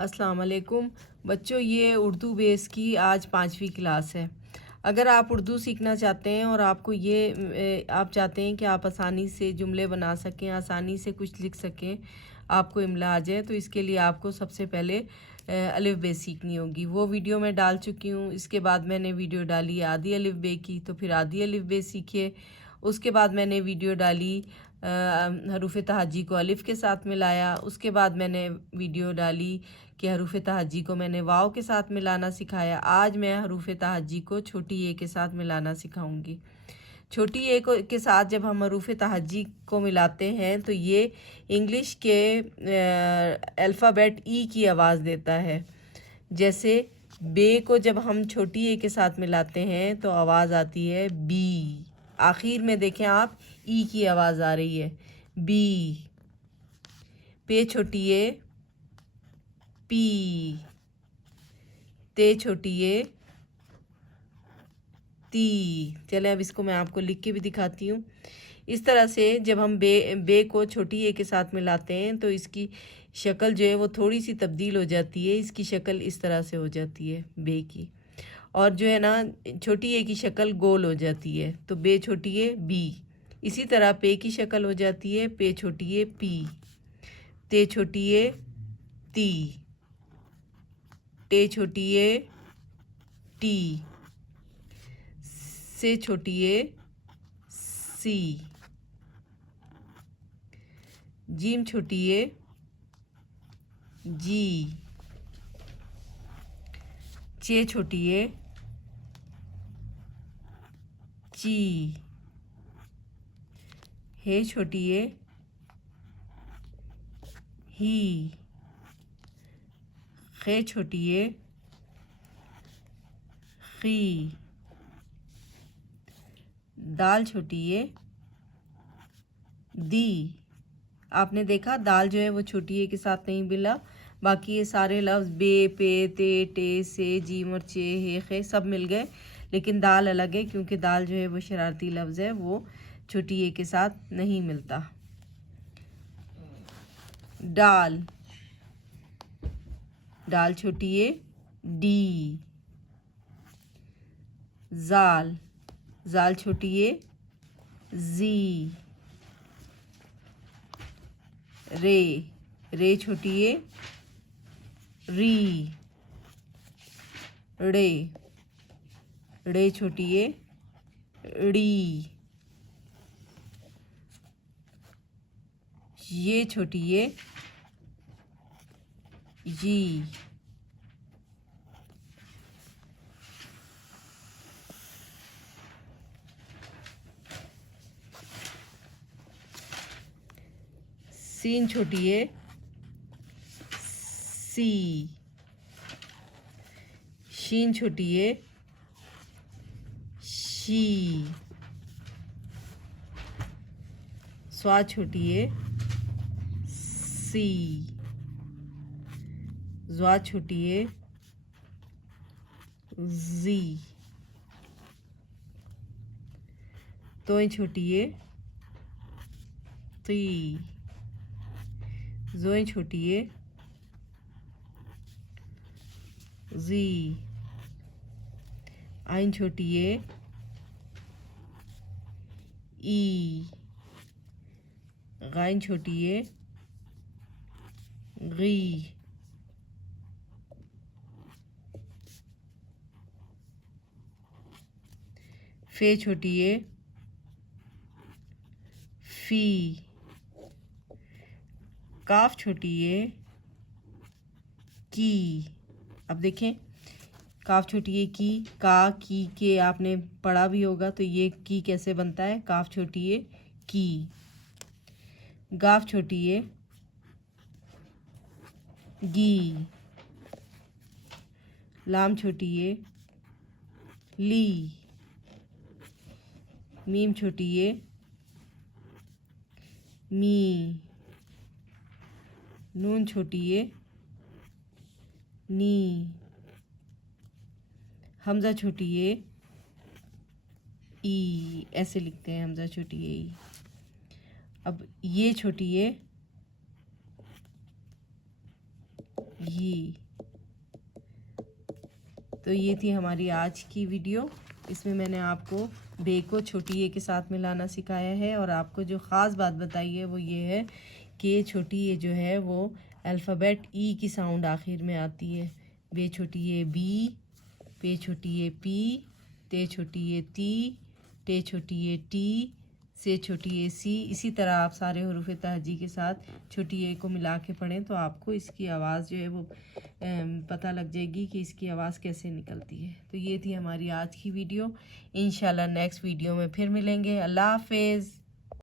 अस्सलाम वालेकुम बच्चों, ये उर्दू बेस की आज 5वीं क्लास है। अगर आप उर्दू सीखना चाहते हैं और आपको आप चाहते हैं कि आप आसानी से जुमले बना सकें, आसानी से कुछ लिख सकें, आपको इमला आ जाए, तो इसके लिए आपको सबसे पहले अलिफ बे सीखनी होगी। वो वीडियो मैं डाल चुकी हूँ। इसके बाद मैंने वीडियो डाली आधी अलिफ बे की, तो फिर आधी अलिफ बे सीखिए। उसके बाद मैंने वीडियो डाली हरूफ तहाजी को अलिफ़ के साथ मिलाया। उसके बाद मैंने वीडियो डाली कि हरूफ तहाजी को मैंने वाव के साथ मिलाना सिखाया। आज मैं हरूफ तहाजी को छोटी ए के साथ मिलाना सिखाऊंगी। छोटी ए के साथ जब हम हरूफ तहाजी को मिलाते हैं तो ये इंग्लिश के अल्फ़ाबेट ई की आवाज़ देता है। जैसे बे को जब हम छोटी ए के साथ मिलाते हैं तो आवाज़ आती है बी। आखिर में देखें आप, ई की आवाज़ आ रही है बी। पे छोटी ए पी। ते छोटी ए ती। चले अब इसको मैं आपको लिख के भी दिखाती हूँ। इस तरह से जब हम बे को छोटी ए के साथ मिलाते हैं तो इसकी शक्ल जो है वो थोड़ी सी तब्दील हो जाती है। इसकी शक्ल इस तरह से हो जाती है बे की, और जो है ना छोटी ए की शक्ल गोल हो जाती है, तो बे छोटी ए बी। इसी तरह पे की शक्ल हो जाती है पे छोटी ए पी। ते छोटी ए ती। टे छोटी ए टी। से छोटी ए सी। जीम छोटी ए जी। चे छोटी ए ची। हे छोटी ए ही। खे छोटी ए खी। दाल छोटी ए दी। आपने देखा दाल जो है वो छोटी ए के साथ नहीं मिला। बाकी ये सारे लफ्ज़ बे पे ते टे से जीम और चे हे खे सब मिल गए, लेकिन दाल अलग है क्योंकि दाल जो है वो शरारती लफ्ज़ है, वो छोटी ए के साथ नहीं मिलता। डाल। डाल छोटी ए डी। जाल। जाल छोटी ए जी। रे। रे छोटी ए री। रे। रे छोटी ए ड़ी। ये छोटी ए जी। सीन छोटी ए सी। शीन छोटी ए शी। स्वा छोटी ए सी। ज़्वा छोटी ए जी। तोय छोटी ए ती। ज़ोय छोटी ए जी। आइन छोटी ए ई। गाइन छोटी ए गी। फे छोटी ए फी। काफ छोटी ए की। अब देखें, काफ छोटी ए की, का की के आपने पढ़ा भी होगा, तो ये की कैसे बनता है। काफ छोटी ए की। गाफ छोटी ए गी। लाम छोटी ए ली। मीम छोटी ए मी। नून छोटी ए नी। हमज़ा छोटी ए ई। ऐसे लिखते हैं हमज़ा छोटी ए ई। अब ये छोटी ए ये। तो ये थी हमारी आज की वीडियो। इसमें मैंने आपको बे को छोटी ए के साथ मिलाना सिखाया है, और आपको जो ख़ास बात बताई है वो ये है कि छोटी ए जो है वो अल्फ़ाबेट ई की साउंड आखिर में आती है। बे छोटी ए बी, पे छोटी ए पी, ते छोटी ए ती, टे छोटी ए टी, से छोटी ए सी। इसी तरह आप सारे हरूफ तहजी के साथ छोटी ए को मिला के पढ़ें तो आपको इसकी आवाज़ जो है वो पता लग जाएगी कि इसकी आवाज़ कैसे निकलती है। तो ये थी हमारी आज की वीडियो। इंशाल्लाह नेक्स्ट वीडियो में फिर मिलेंगे। अल्लाह हाफ़िज़।